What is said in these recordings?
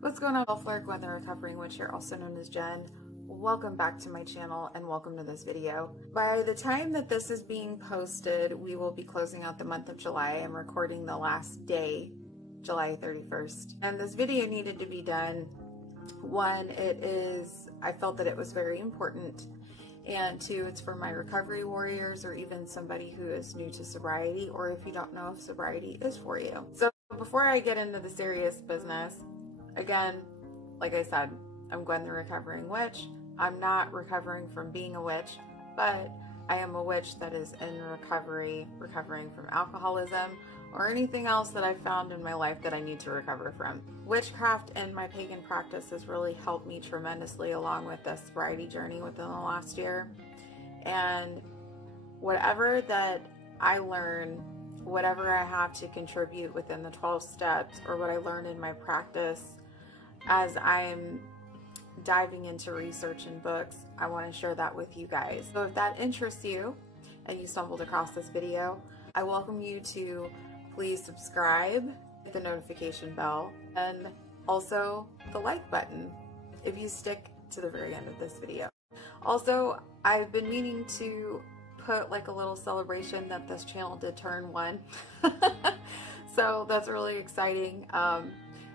What's going on, Lifeline, the recovering witch here, also known as Jen. Welcome back to my channel and welcome to this video. By the time that this is being posted, we will be closing out the month of July. I'm recording the last day, July 31st. And this video needed to be done. One, I felt that it was very important. And two, it's for my recovery warriors or even somebody who is new to sobriety, or if you don't know if sobriety is for you. So before I get into the serious business, again, like I said, I'm Gwen the Recovering Witch. I'm not recovering from being a witch, but I am a witch that is in recovery, recovering from alcoholism or anything else that I've found in my life that I need to recover from. Witchcraft and my pagan practice has really helped me tremendously along with this sobriety journey within the last year. And whatever that I learn, whatever I have to contribute within the 12 steps or what I learn in my practice as I'm diving into research and books, I want to share that with you guys. So if that interests you and you stumbled across this video, I welcome you to please subscribe, hit the notification bell, and also the like button if you stick to the very end of this video. Also, I've been meaning to put like a little celebration that this channel did turn 1. So that's really exciting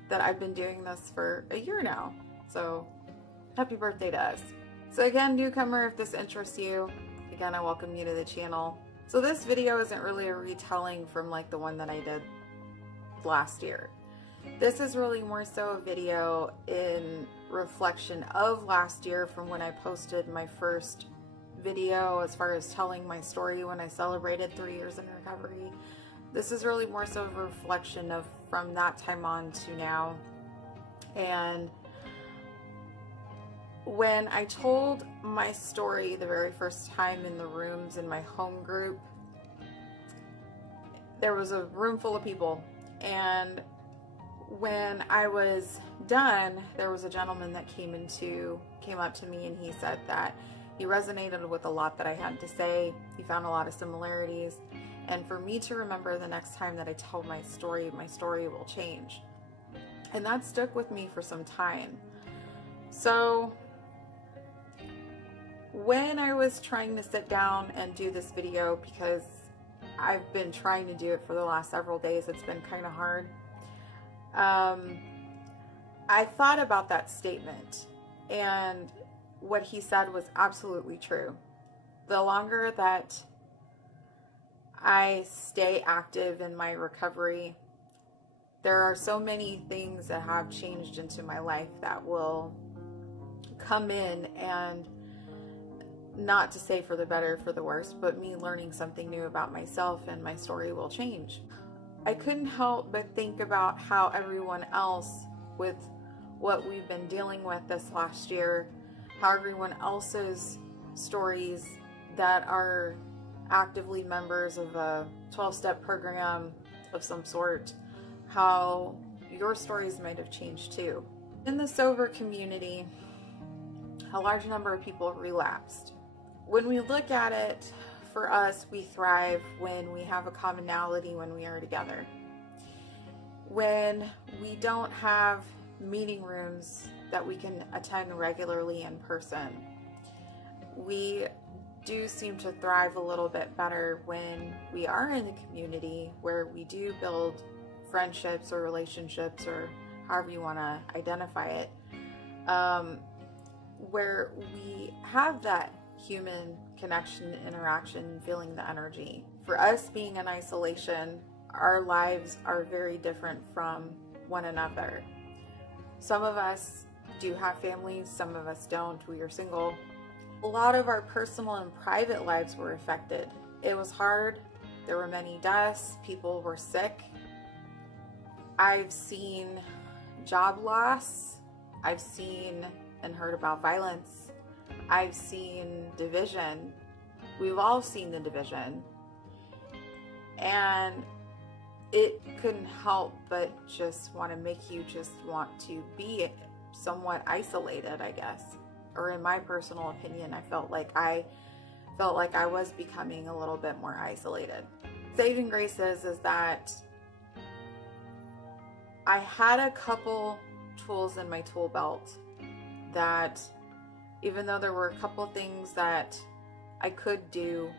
that I've been doing this for a year now. So happy birthday to us. So again, newcomer, if this interests you, again, I welcome you to the channel. So this video isn't really a retelling from like the one that I did last year. This is really more so a video in reflection of last year from when I posted my first video as far as telling my story when I celebrated 3 years in recovery. This is really more so a reflection of from that time on to now. And when I told my story the very first time in the rooms in my home group, there was a room full of people, and when I was done, there was a gentleman that came up to me, and he said that he resonated with a lot that I had to say. He found a lot of similarities, and for me to remember the next time that I tell my story will change. And that stuck with me for some time. So when I was trying to sit down and do this video, because I've been trying to do it for the last several days, it's been kind of hard. I thought about that statement, and what he said was absolutely true. The longer that I stay active in my recovery, there are so many things that have changed into my life that will come in, and not to say for the better, for the worse, but me learning something new about myself, and my story will change. I couldn't help but think about how everyone else, with what we've been dealing with this last year, how everyone else's stories that are actively members of a 12-step program of some sort, how your stories might have changed too. In the sober community, a large number of people relapsed. When we look at it, for us, we thrive when we have a commonality, when we are together. When we don't have meeting rooms that we can attend regularly in person, we do seem to thrive a little bit better when we are in the community, where we do build friendships or relationships, or however you want to identify it, where we have that human connection, interaction, feeling the energy. For us being in isolation, our lives are very different from one another. Some of us do have families, some of us don't. We are single. A lot of our personal and private lives were affected. It was hard. There were many deaths. People were sick. I've seen job loss. I've seen and heard about violence. I've seen division. We've all seen the division. And it couldn't help but just want to make you just want to be somewhat isolated, I guess. Or in my personal opinion, I felt like I was becoming a little bit more isolated. Saving grace is that I had a couple tools in my tool belt that, even though there were a couple things that I could do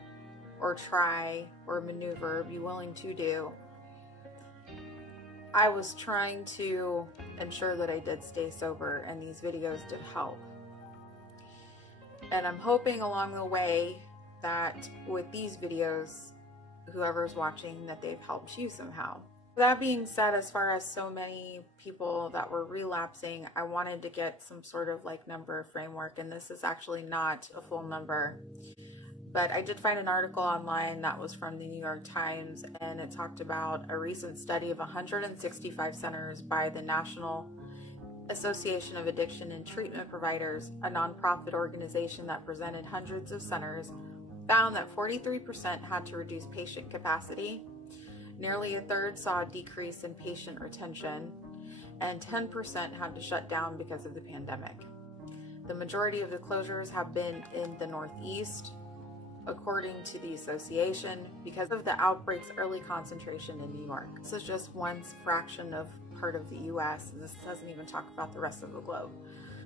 or try or maneuver, be willing to do, I was trying to ensure that I did stay sober, and these videos did help. And I'm hoping along the way that with these videos, whoever's watching, that they've helped you somehow. That being said, as far as so many people that were relapsing, I wanted to get some sort of like number framework, and this is actually not a full number. But I did find an article online that was from the New York Times, and it talked about a recent study of 165 centers by the National Association of Addiction and Treatment Providers, a nonprofit organization that presented hundreds of centers, found that 43% had to reduce patient capacity, nearly a third saw a decrease in patient retention, and 10% had to shut down because of the pandemic. The majority of the closures have been in the Northeast, according to the association, because of the outbreak's early concentration in New York. This is just one fraction of part of the US, and this doesn't even talk about the rest of the globe.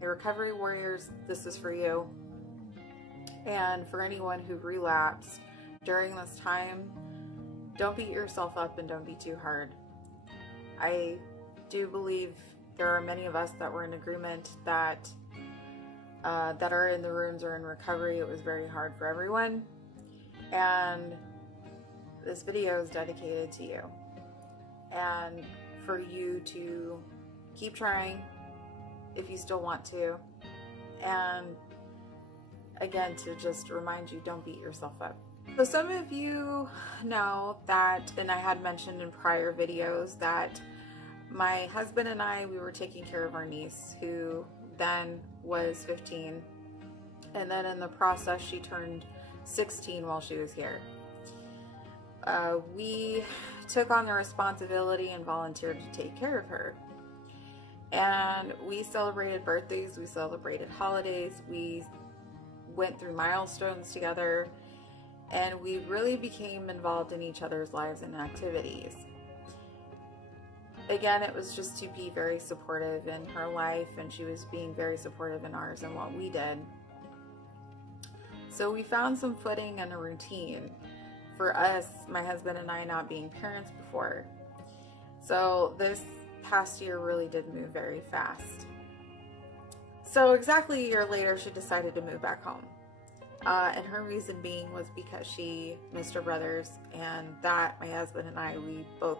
Hey, recovery warriors, this is for you. And for anyone who relapsed during this time, don't beat yourself up and don't be too hard. I do believe there are many of us that were in agreement that that are in the rooms or in recovery. It was very hard for everyone, and this video is dedicated to you and for you to keep trying if you still want to, and again, to just remind you, don't beat yourself up. So some of you know that, and I had mentioned in prior videos, that my husband and I, we were taking care of our niece, who then was 15, and then in the process she turned 16 while she was here. We took on the responsibility and volunteered to take care of her, and we celebrated birthdays, we celebrated holidays, we went through milestones together, and we really became involved in each other's lives and activities. Again, it was just to be very supportive in her life, and she was being very supportive in ours and what we did. So we found some footing and a routine for us, my husband and I, not being parents before. So this past year really did move very fast. So exactly a year later, she decided to move back home. And her reason being was because she missed her brothers, and that my husband and I, we both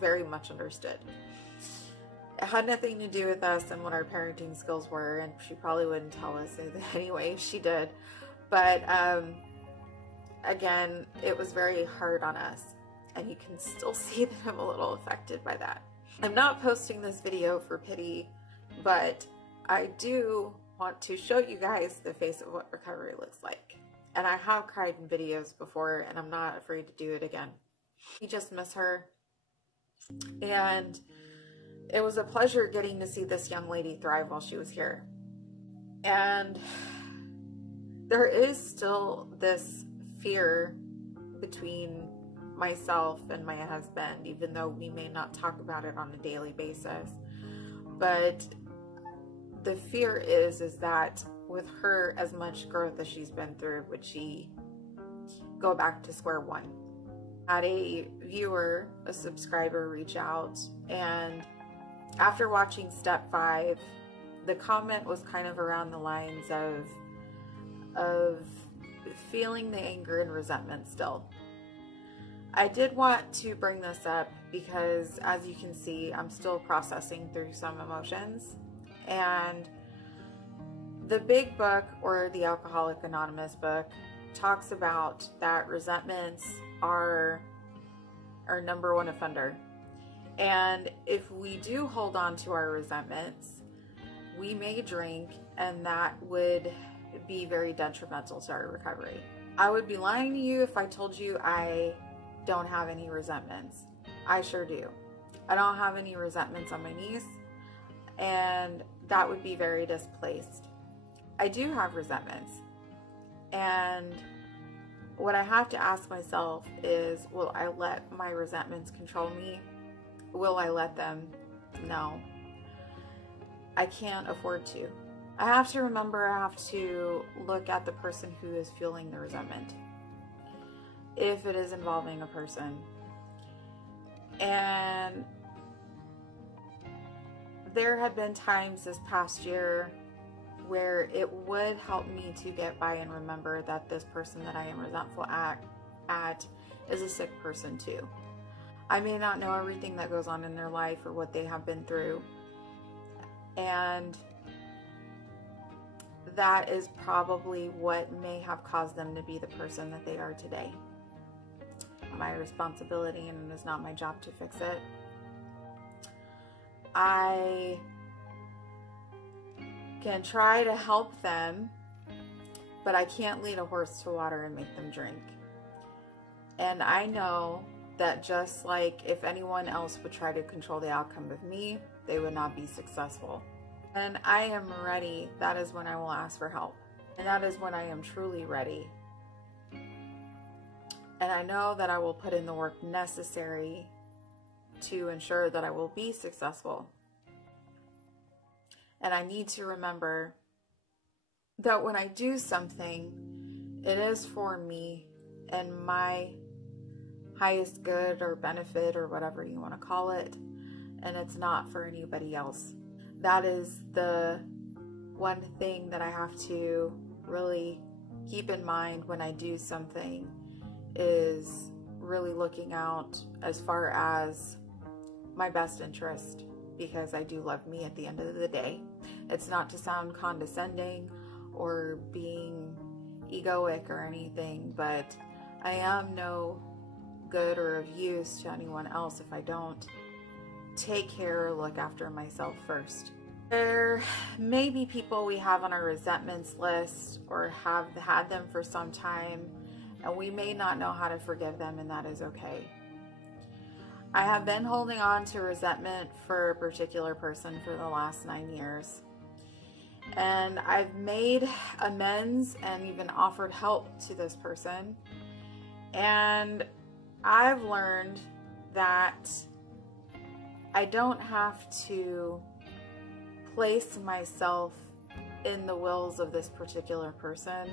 very much understood. It had nothing to do with us and what our parenting skills were, and she probably wouldn't tell us anyway if she did. But again, it was very hard on us, and you can still see that I'm a little affected by that. I'm not posting this video for pity, but I do want to show you guys the face of what recovery looks like. And I have cried in videos before, and I'm not afraid to do it again. We just miss her. And it was a pleasure getting to see this young lady thrive while she was here. And there is still this fear between myself and my husband, even though we may not talk about it on a daily basis. But the fear is that with her, as much growth as she's been through, would she go back to square one? Had a viewer, a subscriber, reach out, and after watching step 5, the comment was kind of around the lines of feeling the anger and resentment still. I did want to bring this up because, as you can see, I'm still processing through some emotions. And the big book, or the Alcoholics Anonymous book, talks about that resentments are our number one offender. And if we do hold on to our resentments, we may drink, and that would be very detrimental to our recovery. I would be lying to you if I told you I don't have any resentments. I sure do. I don't have any resentments on my niece, and that would be very displaced. I do have resentments, and what I have to ask myself is, will I let my resentments control me? Will I let them? No. I can't afford to. I have to remember I have to look at the person who is fueling the resentment, if it is involving a person. And there had been times this past year where it would help me to get by and remember that this person that I am resentful at is a sick person too. I may not know everything that goes on in their life or what they have been through, and that is probably what may have caused them to be the person that they are today. My responsibility, and it is not my job to fix it. I can try to help them, but I can't lead a horse to water and make them drink. And I know that just like if anyone else would try to control the outcome of me, they would not be successful. And I am ready. That is when I will ask for help. And that is when I am truly ready. And I know that I will put in the work necessary to ensure that I will be successful. And I need to remember that when I do something, it is for me and my highest good or benefit or whatever you want to call it, and it's not for anybody else. That is the one thing that I have to really keep in mind when I do something, is really looking out as far as my best interest, because I do love me at the end of the day. It's not to sound condescending or being egoic or anything, but I am no good or of use to anyone else if I don't take care or look after myself first. There may be people we have on our resentments list or have had them for some time, and we may not know how to forgive them, and that is okay. I have been holding on to resentment for a particular person for the last 9 years. And I've made amends and even offered help to this person. And I've learned that I don't have to place myself in the wills of this particular person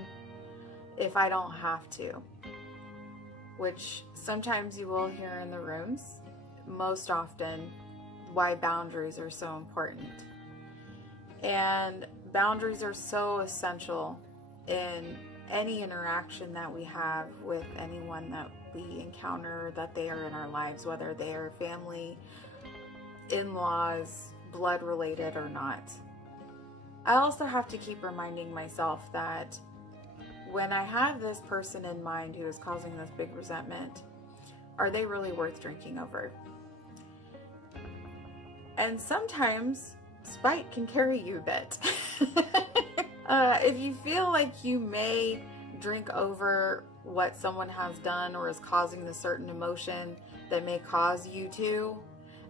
if I don't have to. Which sometimes you will hear in the rooms. Most often, why boundaries are so important. And boundaries are so essential in any interaction that we have with anyone that we encounter, that they are in our lives, whether they are family, in-laws, blood related or not. I also have to keep reminding myself that when I have this person in mind who is causing this big resentment, are they really worth drinking over? And sometimes spite can carry you a bit. If you feel like you may drink over what someone has done or is causing the certain emotion that may cause you to,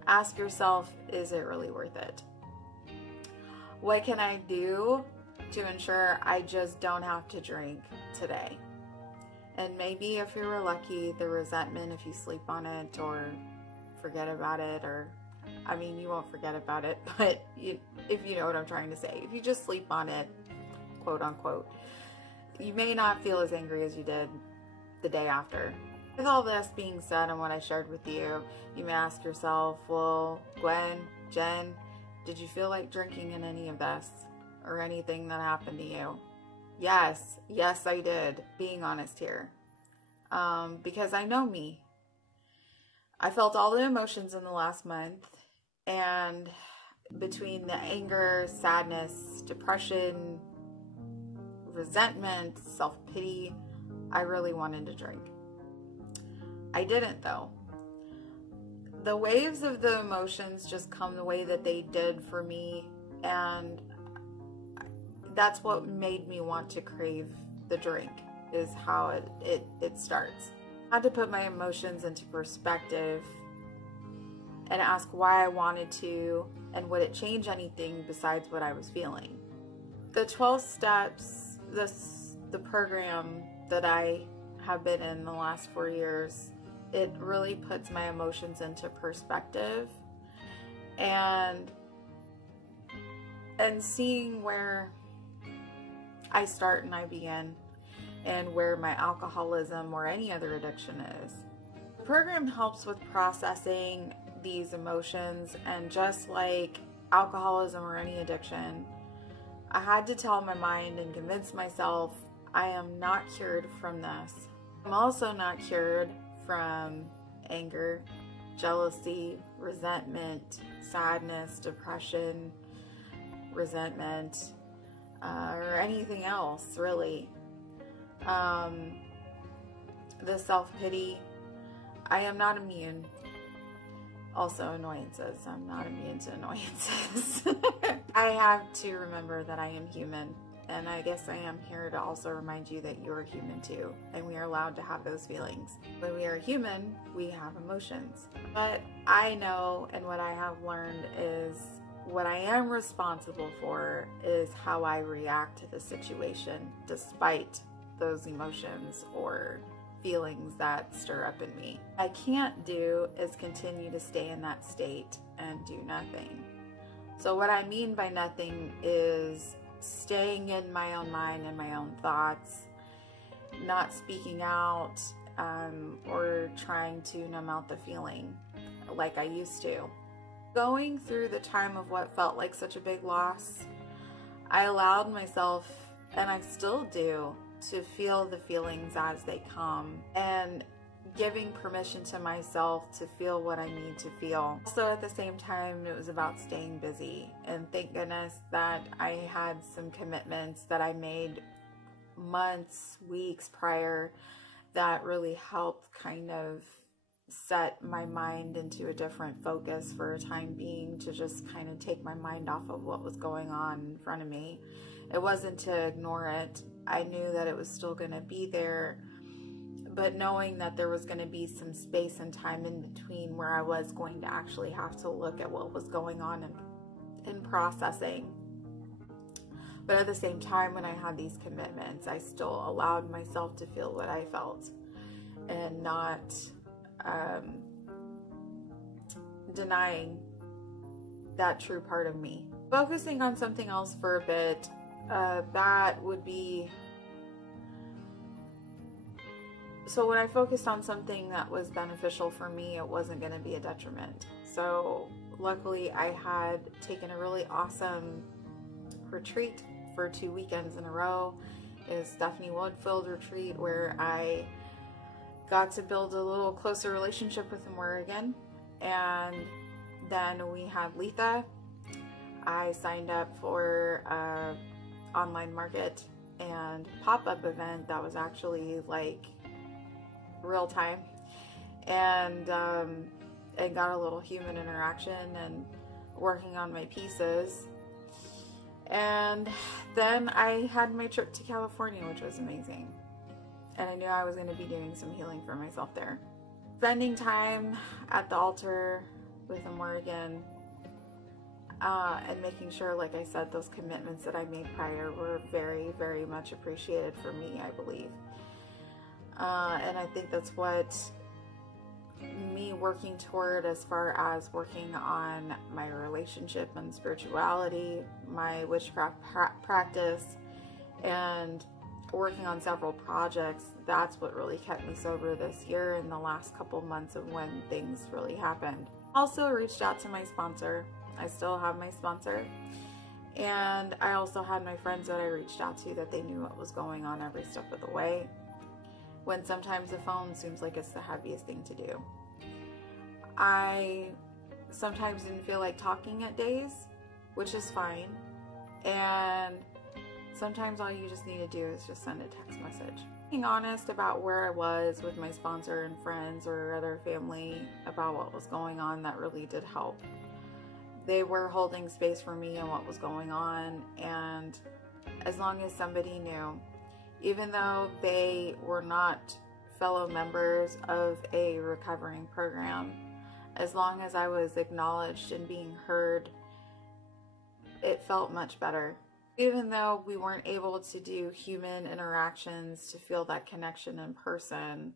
ask yourself, is it really worth it? What can I do to ensure I just don't have to drink today? And maybe if you were lucky, the resentment, if you sleep on it or forget about it, or I mean, you won't forget about it, but if you know what I'm trying to say, if you just sleep on it, quote unquote, you may not feel as angry as you did the day after. With all this being said and what I shared with you, you may ask yourself, well, Gwen, Jen, did you feel like drinking in any of this or anything that happened to you? Yes, I did, being honest here. Because I know me. I felt all the emotions in the last month, and between the anger, sadness, depression, resentment, self-pity, I really wanted to drink. I didn't though. The waves of the emotions just come the way that they did for me, and that's what made me want to crave the drink, is how it starts. I had to put my emotions into perspective and ask why I wanted to, and would it change anything besides what I was feeling. The 12 steps, the program that I have been in the last 4 years, it really puts my emotions into perspective, and and seeing where I start and I begin, and where my alcoholism or any other addiction is. The program helps with processing these emotions, and just like alcoholism or any addiction, I had to tell my mind and convince myself I am not cured from this. I'm also not cured from anger, jealousy, resentment, sadness, depression, resentment, or anything else really. The self-pity, I am not immune. Also annoyances, I'm not immune to annoyances. I have to remember that I am human, and I guess I am here to also remind you that you're human too, and we are allowed to have those feelings. When we are human, we have emotions. But I know, and what I have learned is, what I am responsible for is how I react to the situation despite those emotions or feelings that stir up in me. What I can't do is continue to stay in that state and do nothing. So what I mean by nothing is staying in my own mind and my own thoughts, not speaking out, or trying to numb out the feeling like I used to. Going through the time of what felt like such a big loss, I allowed myself, and I still do, to feel the feelings as they come, and giving permission to myself to feel what I need to feel. So at the same time, it was about staying busy, and thank goodness that I had some commitments that I made months, weeks prior that really helped kind of set my mind into a different focus for a time being, to just kind of take my mind off of what was going on in front of me. It wasn't to ignore it. I knew that it was still going to be there, but knowing that there was going to be some space and time in between where I was going to actually have to look at what was going on and processing. But at the same time, when I had these commitments, I still allowed myself to feel what I felt, and not denying that true part of me. Focusing on something else for a bit, that would be, so when I focused on something that was beneficial for me, it wasn't going to be a detriment. So luckily I had taken a really awesome retreat for 2 weekends in a row. It was Stephanie Woodfield retreat, where I got to build a little closer relationship with Morgan. And then we had Letha. I signed up for a online market and pop-up event that was actually like real time, and got a little human interaction and working on my pieces. And then I had my trip to California, which was amazing. And I knew I was going to be doing some healing for myself there. Spending time at the altar with Morgan, and making sure, like I said, those commitments that I made prior were very, very much appreciated for me, I believe. And I think that's what me working toward, as far as working on my relationship and spirituality, my witchcraft practice, and working on several projects, that's what really kept me sober this year in the last couple months of when things really happened. Also reached out to my sponsor. I still have my sponsor. And I also had my friends that I reached out to, that they knew what was going on every step of the way, when sometimes the phone seems like it's the heaviest thing to do. I sometimes didn't feel like talking at days, which is fine. And sometimes all you just need to do is just send a text message. Being honest about where I was with my sponsor and friends or other family about what was going on, that really did help. They were holding space for me and what was going on, and as long as somebody knew, even though they were not fellow members of a recovering program, as long as I was acknowledged and being heard, it felt much better. Even though we weren't able to do human interactions to feel that connection in person,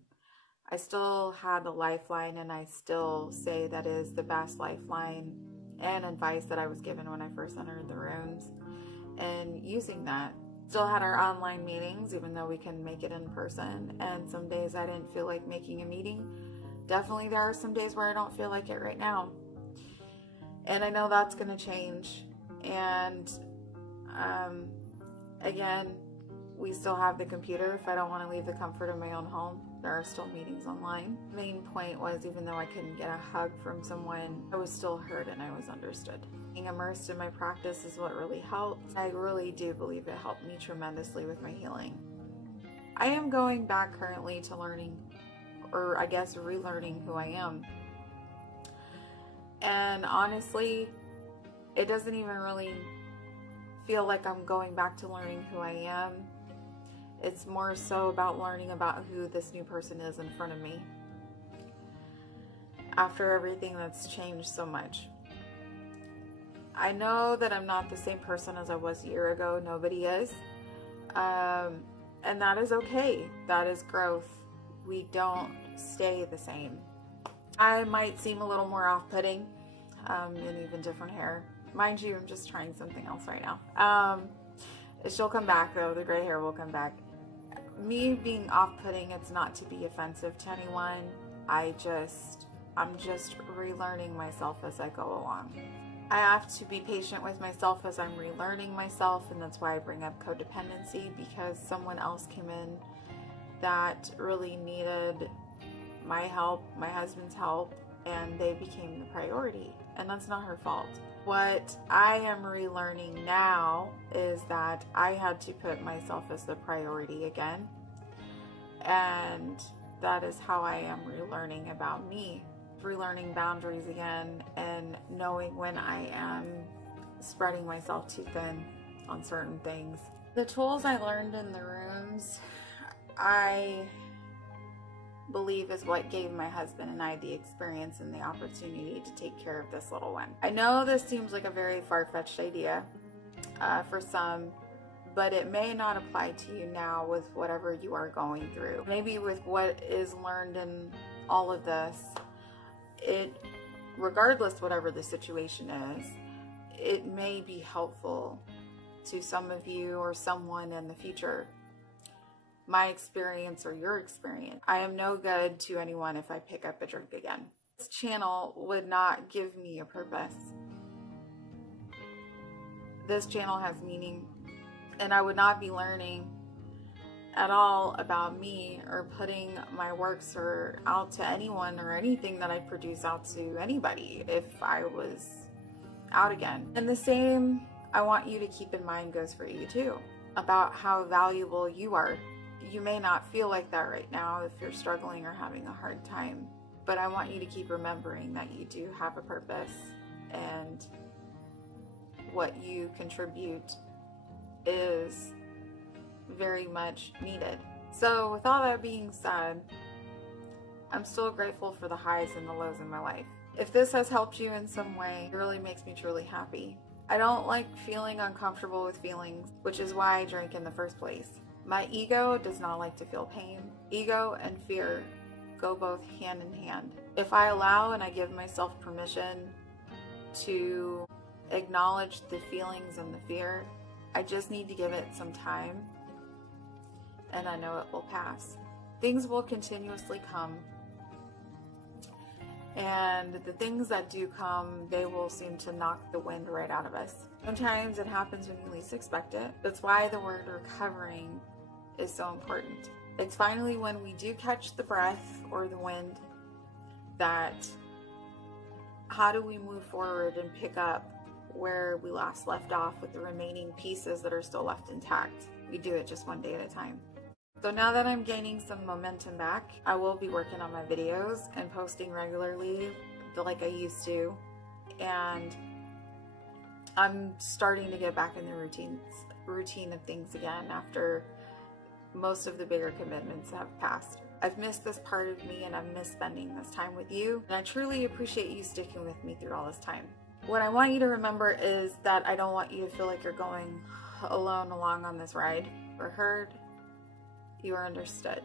I still had the lifeline, and I still say that is the best lifeline and advice that I was given when I first entered the rooms, and using that. Still had our online meetings, even though we can make it in person, and some days I didn't feel like making a meeting. Definitely there are some days where I don't feel like it right now, and I know that's going to change. And again, we still have the computer. If I don't want to leave the comfort of my own home, there are still meetings online. The main point was, even though I couldn't get a hug from someone, I was still heard and I was understood. Being immersed in my practice is what really helped. I really do believe it helped me tremendously with my healing. I am going back currently to learning, or I guess relearning who I am. And honestly, it doesn't even really feel like I'm going back to learning who I am. It's more so about learning about who this new person is in front of me. After everything that's changed so much. I know that I'm not the same person as I was a year ago. Nobody is. And that is okay. That is growth. We don't stay the same. I might seem a little more off-putting, and even different hair. Mind you, I'm just trying something else right now. She'll come back though. The gray hair will come back. Me being off-putting, it's not to be offensive to anyone. I'm just relearning myself as I go along. I have to be patient with myself as I'm relearning myself, and that's why I bring up codependency, because someone else came in that really needed my help, my husband's help, and they became the priority, and that's not her fault. What I am relearning now is that I had to put myself as the priority again, and that is how I am relearning about me. Relearning boundaries again, and knowing when I am spreading myself too thin on certain things. The tools I learned in the rooms, I believe, is what gave my husband and I the experience and the opportunity to take care of this little one. I know this seems like a very far-fetched idea for some, but it may not apply to you now with whatever you are going through. Maybe with what is learned in all of this, regardless whatever the situation is, it may be helpful to some of you or someone in the future. My experience or your experience. I am no good to anyone if I pick up a drink again. This channel would not give me a purpose. This channel has meaning, and I would not be learning at all about me or putting my works out to anyone or anything that I produce out to anybody if I was out again. And the same I want you to keep in mind goes for you too, about how valuable you are. You may not feel like that right now if you're struggling or having a hard time, but I want you to keep remembering that you do have a purpose, and what you contribute is very much needed. So with all that being said, I'm still grateful for the highs and the lows in my life. If this has helped you in some way, it really makes me truly happy. I don't like feeling uncomfortable with feelings, which is why I drink in the first place. My ego does not like to feel pain. Ego and fear go both hand in hand. If I allow and I give myself permission to acknowledge the feelings and the fear, I just need to give it some time, and I know it will pass. Things will continuously come, and the things that do come, they will seem to knock the wind right out of us. Sometimes it happens when you least expect it. That's why the word recovering is so important. It's finally when we do catch the breath or the wind that how do we move forward and pick up where we last left off with the remaining pieces that are still left intact. We do it just one day at a time. So now that I'm gaining some momentum back, I will be working on my videos and posting regularly like I used to, and I'm starting to get back in the routine of things again after most of the bigger commitments have passed. I've missed this part of me, and I've missed spending this time with you, and I truly appreciate you sticking with me through all this time. What I want you to remember is that I don't want you to feel like you're going alone along on this ride. We're heard, you are understood.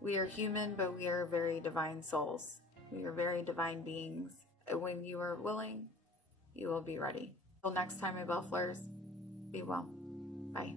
We are human, but we are very divine souls. We are very divine beings, When you are willing, you will be ready. Till next time, my bellflowers, be well. Bye.